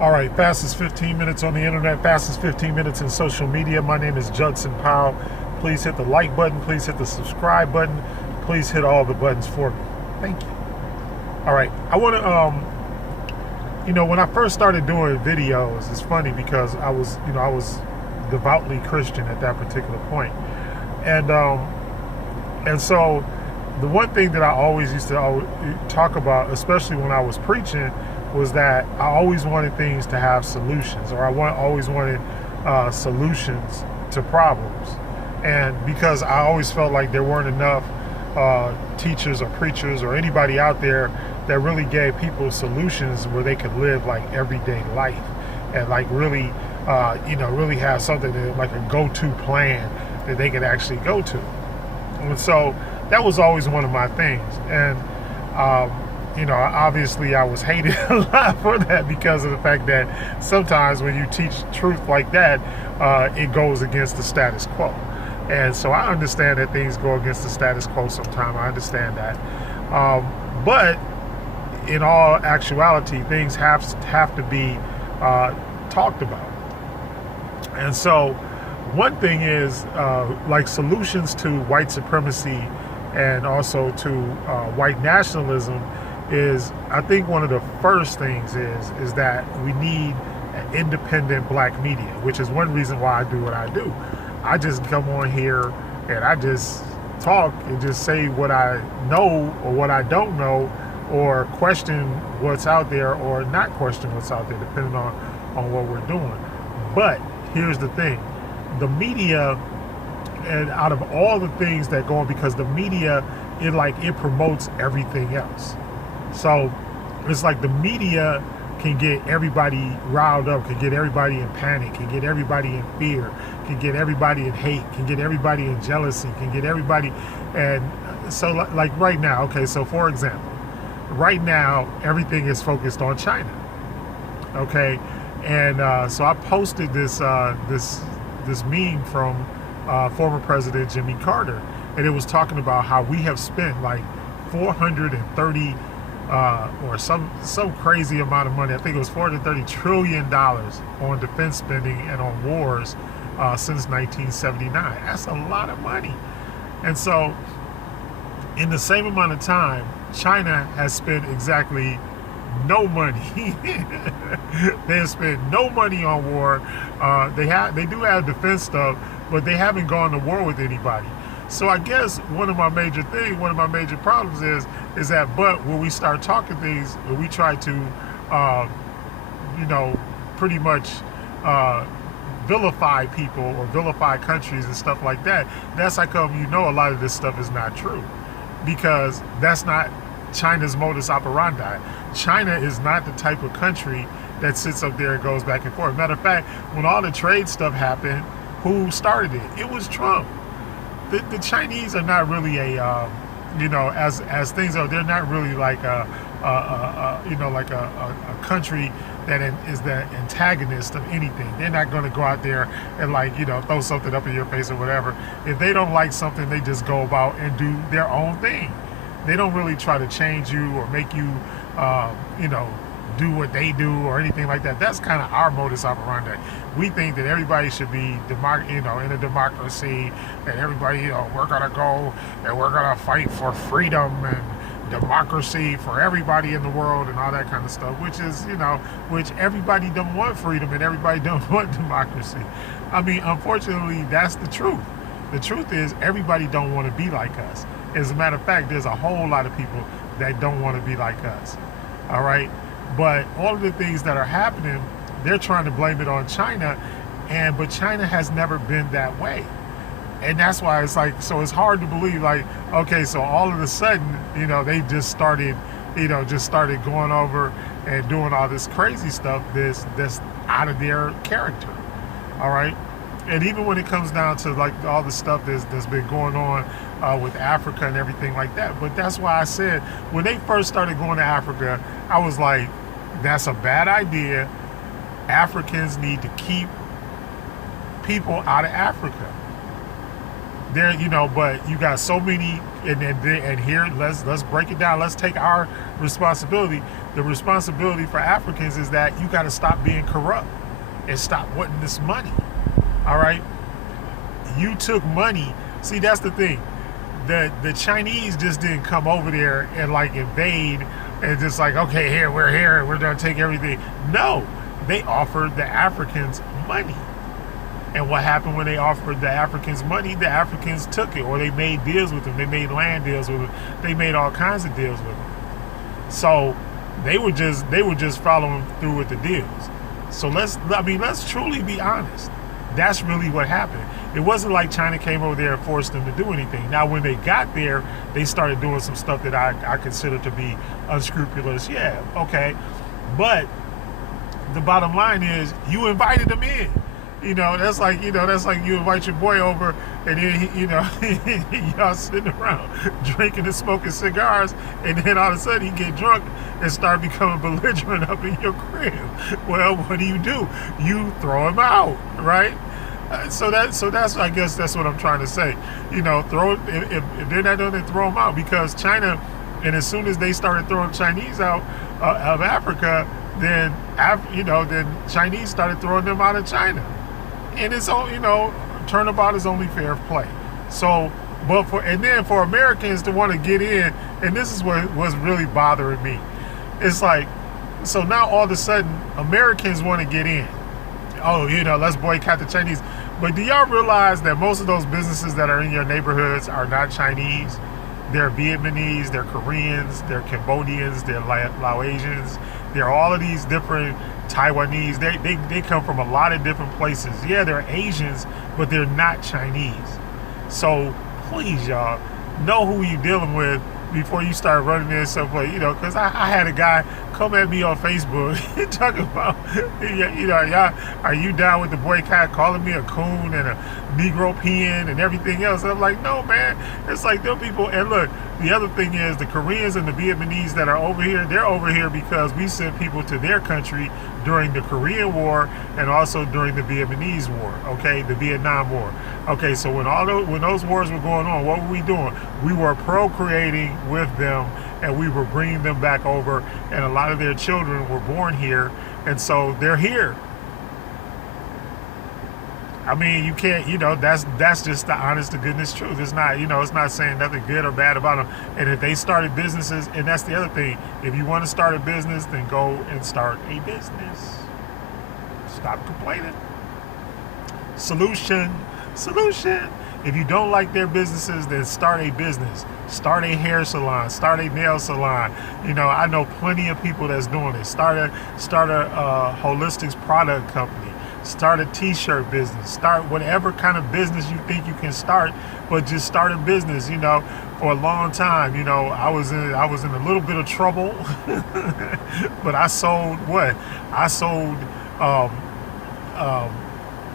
All right, fastest 15 minutes on the internet, fastest 15 minutes in social media. My name is Judson Powell. Please hit the like button. Please hit the subscribe button. Please hit all the buttons for me. Thank you. All right, I want to, when I first started doing videos, it's funny because I was devoutly Christian at that particular point. And so the one thing that I always used to talk about, especially when I was preaching, was that I always wanted things to have solutions, or always wanted solutions to problems. And because I always felt like there weren't enough teachers or preachers or anybody out there that really gave people solutions where they could live like everyday life and like really, really have something that, like a go-to plan that they could actually go to. And so that was always one of my things. And obviously I was hated a lot for that because of the fact that sometimes when you teach truth like that, it goes against the status quo. And so I understand that things go against the status quo sometimes. I understand that. But in all actuality, things have to be talked about. And so one thing is like solutions to white supremacy and also to white nationalism is, I think one of the first things is that we need an independent black media, which is one reason why I do what I do. I just come on here and I just talk and just say what I know or what I don't know, or question what's out there or not question what's out there, depending on what we're doing. But here's the thing, the media, and out of all the things that go on, because the media, it promotes everything else. So it's like the media can get everybody riled up, can get everybody in panic, can get everybody in fear, can get everybody in hate, can get everybody in jealousy, can get everybody. And so like right now, okay, so for example, right now everything is focused on China. Okay, and so I posted this meme from former President Jimmy Carter, and it was talking about how we have spent like 430 or some crazy amount of money. I think it was $430 trillion on defense spending and on wars since 1979. That's a lot of money. And so in the same amount of time, China has spent exactly no money. They have spent no money on war. They do have defense stuff, but they haven't gone to war with anybody. So I guess one of my major problems is that, but when we start talking things, when we try to, pretty much vilify people or vilify countries and stuff like that, that's how come a lot of this stuff is not true. Because that's not China's modus operandi. China is not the type of country that sits up there and goes back and forth. Matter of fact, when all the trade stuff happened, who started it? It was Trump. The Chinese are not really as things are, they're not really like a country that is the antagonist of anything. They're not going to go out there and throw something up in your face or whatever. If they don't like something, they just go about and do their own thing. They don't really try to change you or make you, do what they do or anything like that. That's kind of our modus operandi. We think that everybody should be, in a democracy, and everybody, we're gonna go and we're gonna fight for freedom and democracy for everybody in the world and all that kind of stuff. Which is, which everybody don't want freedom and everybody don't want democracy. I mean, unfortunately, that's the truth. The truth is everybody don't want to be like us. As a matter of fact, there's a whole lot of people that don't want to be like us. All right. But all of the things that are happening, they're trying to blame it on China, but China has never been that way. And that's why it's like, so it's hard to believe, okay, so all of a sudden, they just started going over and doing all this crazy stuff that's out of their character. All right. And even when it comes down to all the stuff that's been going on with Africa and everything like that. But that's why I said, when they first started going to Africa, I was like, that's a bad idea. Africans need to keep people out of Africa. There, but you got so many And here, let's break it down. Let's take our responsibility. The responsibility for Africans is that you got to stop being corrupt and stop wanting this money. All right, you took money. See, that's the thing. The Chinese just didn't come over there and like invade and just like, okay, here, we're gonna take everything. No, they offered the Africans money. And what happened when they offered the Africans money? The Africans took it, or they made deals with them. They made land deals with them. They made all kinds of deals with them. So they were just following through with the deals. So let's truly be honest. That's really what happened. It wasn't like China came over there and forced them to do anything. Now, when they got there, they started doing some stuff that I consider to be unscrupulous. Yeah, okay. But the bottom line is, you invited them in. That's like you invite your boy over, and then y'all sitting around drinking and smoking cigars, and then all of a sudden he get drunk and start becoming belligerent up in your crib. Well, what do? You throw him out, right? So that's I guess that's what I'm trying to say. Throw if they're not doing it, throw them out, because China, and as soon as they started throwing Chinese out of Africa, then Chinese started throwing them out of China. And it's all, turnabout is only fair play. So, then for Americans to want to get in, and this is what was really bothering me. It's like, so now all of a sudden Americans want to get in. Oh, let's boycott the Chinese. But do y'all realize that most of those businesses that are in your neighborhoods are not Chinese? They're Vietnamese, they're Koreans, they're Cambodians, they're Laotians. They're all of these different Taiwanese. They come from a lot of different places. Yeah, they're Asians, but they're not Chinese. So please, y'all, know who you're dealing with before you start running in someplace. Because I had a guy come at me on Facebook talking about, y'all, are you down with the boycott? Calling me a coon and a Negro peon and everything else. And I'm like, no, man. It's like them people. And look, the other thing is, the Koreans and the Vietnamese that are over here, they're over here because we sent people to their country during the Korean War and also during the Vietnamese War, okay, the Vietnam War. Okay, so when those wars were going on, what were we doing? We were procreating with them, and we were bringing them back over, and a lot of their children were born here, and so they're here. I mean, you can't, that's just the honest to goodness truth. It's not, it's not saying nothing good or bad about them. And if they started businesses, and that's the other thing, if you want to start a business, then go and start a business. Stop complaining. Solution. If you don't like their businesses, then start a business. Start a hair salon. Start a nail salon. I know plenty of people that's doing it. Start a holistics product company. Start a t-shirt business. Start whatever kind of business you think you can start, but just start a business. For a long time, I was in a little bit of trouble, but I sold what? I sold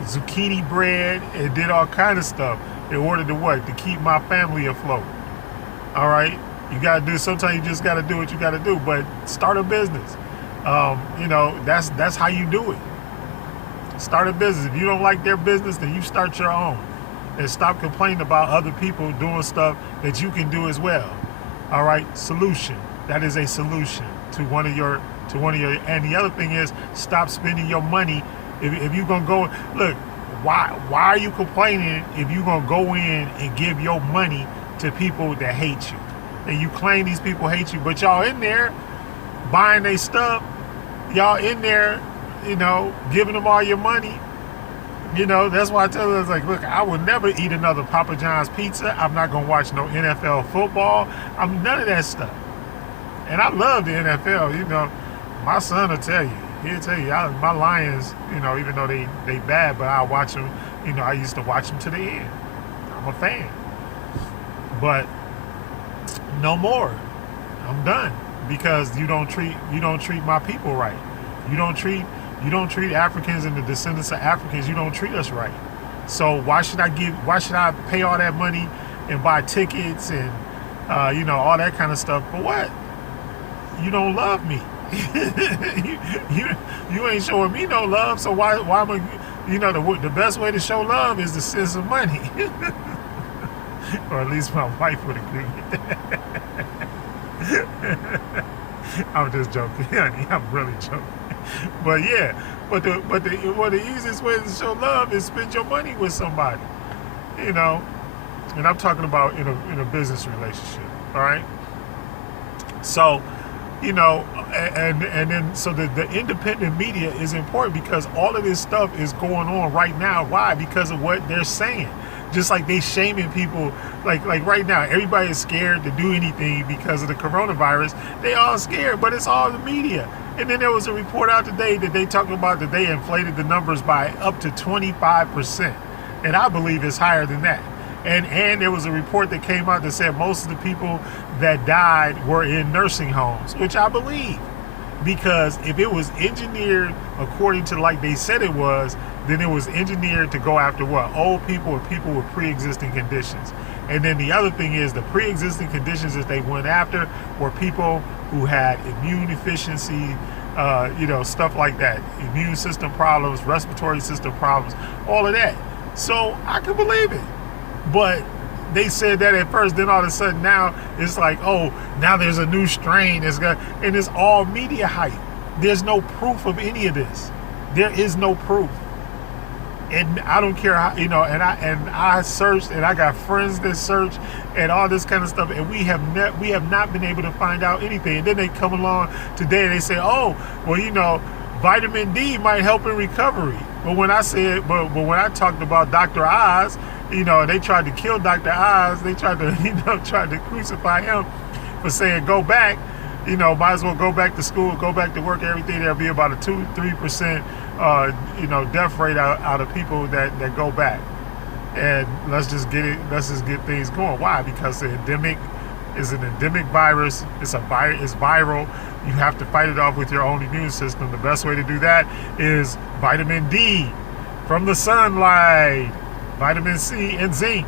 zucchini bread and did all kind of stuff in order to what? To keep my family afloat. All right, sometimes you just gotta do what you gotta do, but start a business. That's how you do it. Start a business. If you don't like their business, then you start your own, and stop complaining about other people doing stuff that you can do as well. All right, solution. That is a solution to one of your. And the other thing is, stop spending your money. If you're gonna go, look, why are you complaining if you're gonna go in and give your money to people that hate you, and you claim these people hate you, but y'all in there buying their stuff, y'all in there, giving them all your money. That's why I tell them, like, look, I will never eat another Papa John's pizza. I'm not gonna watch no NFL football. I'm none of that stuff. And I love the NFL. My son will tell you. He'll tell you, my Lions, even though they bad, but I watch them. I used to watch them to the end. I'm a fan. But no more. I'm done, because you don't treat my people right. You don't treat Africans and the descendants of Africans. You don't treat us right. So why should I pay all that money and buy tickets and all that kind of stuff? For what? You don't love me. you ain't showing me no love. So why am I? The best way to show love is to send some money. or at least my wife would agree with that. I'm just joking, honey. I'm really joking. But yeah, the easiest way to show love is spend your money with somebody, you know. And I'm talking about in a business relationship. All right. So, you know, and then so the independent media is important because all of this stuff is going on right now. Why? Because of what they're saying. Just like they shaming people, like right now, everybody is scared to do anything because of the coronavirus. They all scared, but it's all the media. And then there was a report out today that they talked about that they inflated the numbers by up to 25%, and I believe it's higher than that. And there was a report that came out that said most of the people that died were in nursing homes, which I believe, because if it was engineered according to like they said it was, then it was engineered to go after what? Old people or people with pre-existing conditions. And then the other thing is the pre-existing conditions that they went after were people who had immune deficiency, stuff like that, immune system problems, respiratory system problems, all of that. So I can believe it. But they said that at first, then all of a sudden now it's like, oh, now there's a new strain. And it's all media hype. There's no proof of any of this. There is no proof. And I don't care how, and I searched, and I got friends that search and all this kind of stuff, and we have not been able to find out anything. And then they come along today and they say, oh, well, vitamin D might help in recovery. But when I said, but when I talked about Dr. Oz, they tried to kill Dr. Oz. They tried to crucify him for saying go back. Might as well go back to school, go back to work, everything. There'll be about a 2-3% death rate out of people that go back. And let's just get things going. Why? Because the endemic is an endemic virus. It's viral. You have to fight it off with your own immune system. The best way to do that is vitamin D from the sunlight, vitamin C and zinc.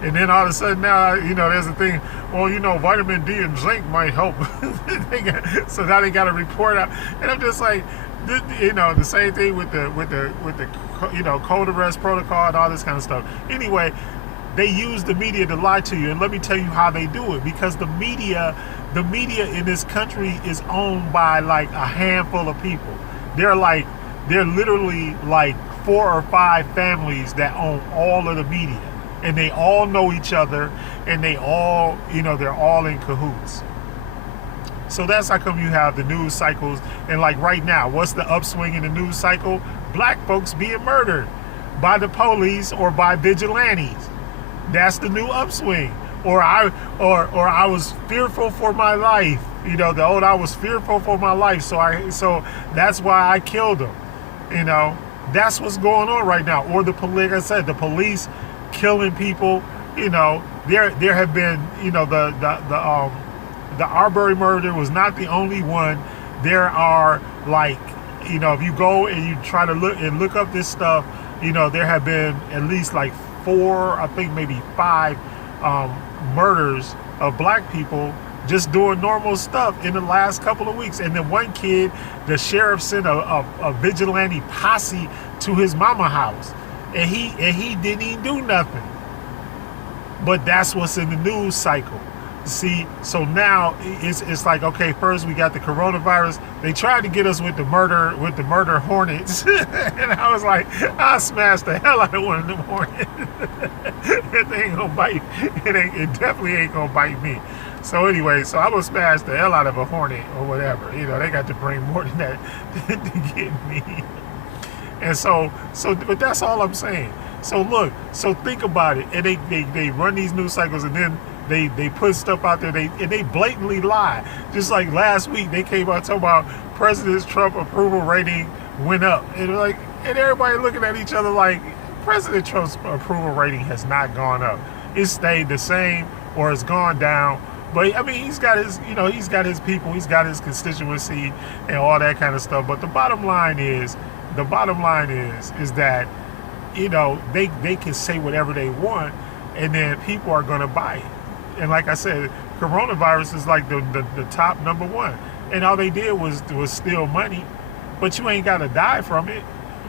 And then all of a sudden now, there's a thing, well, vitamin D and zinc might help. So now they got a report out. And I'm just like, the same thing with the cold arrest protocol and all this kind of stuff. Anyway, they use the media to lie to you. And let me tell you how they do it. Because the media in this country is owned by like a handful of people. They're literally like 4 or 5 families that own all of the media. And they all know each other, and they all, they're all in cahoots. So that's how come you have the news cycles. And like right now, what's the upswing in the news cycle? Black folks being murdered by the police or by vigilantes. That's the new upswing. Or I was fearful for my life. I was fearful for my life. So that's why I killed him. That's what's going on right now. Or like I said, the police killing people. There have been, the Arbery murder was not the only one. There are if you go and you try to look up this stuff, there have been at least like 4, I think maybe 5 murders of black people just doing normal stuff in the last couple of weeks. And then one kid, the sheriff sent a vigilante posse to his mama house. And he didn't even do nothing. But that's what's in the news cycle. See, so now it's like, okay, first we got the coronavirus. They tried to get us with the murder hornets. And I was like, I smashed the hell out of one of them hornets. It ain't gonna bite. It definitely ain't gonna bite me. So anyway, I'm gonna smash the hell out of a hornet or whatever. They got to bring more than that to get me. And but that's all I'm saying. So look, think about it. And they run these news cycles, and then they put stuff out there, and they blatantly lie. Just like last week, they came out talking about President Trump approval rating went up. And everybody looking at each other like, President Trump's approval rating has not gone up. It stayed the same or it's gone down. But I mean, he's got his people, he's got his constituency and all that kind of stuff. But the bottom line is that, they can say whatever they want, and then people are going to buy it. And like I said, coronavirus is like the top number one. And all they did was steal money, but you ain't got to die from it.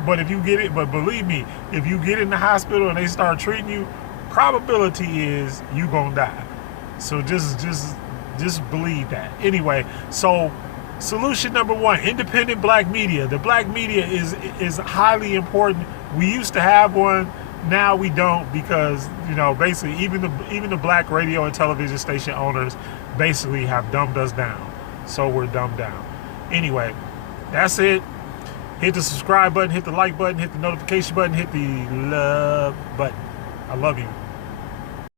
But if you get it, but believe me, if you get in the hospital and they start treating you, probability is you gonna die. So just believe that. Anyway, so solution number one: independent black media. The black media is highly important. We used to have one. Now we don't, because basically even the black radio and television station owners basically have dumbed us down. So we're dumbed down. Anyway, that's it. Hit the subscribe button, hit the like button, hit the notification button, hit the love button. I love you.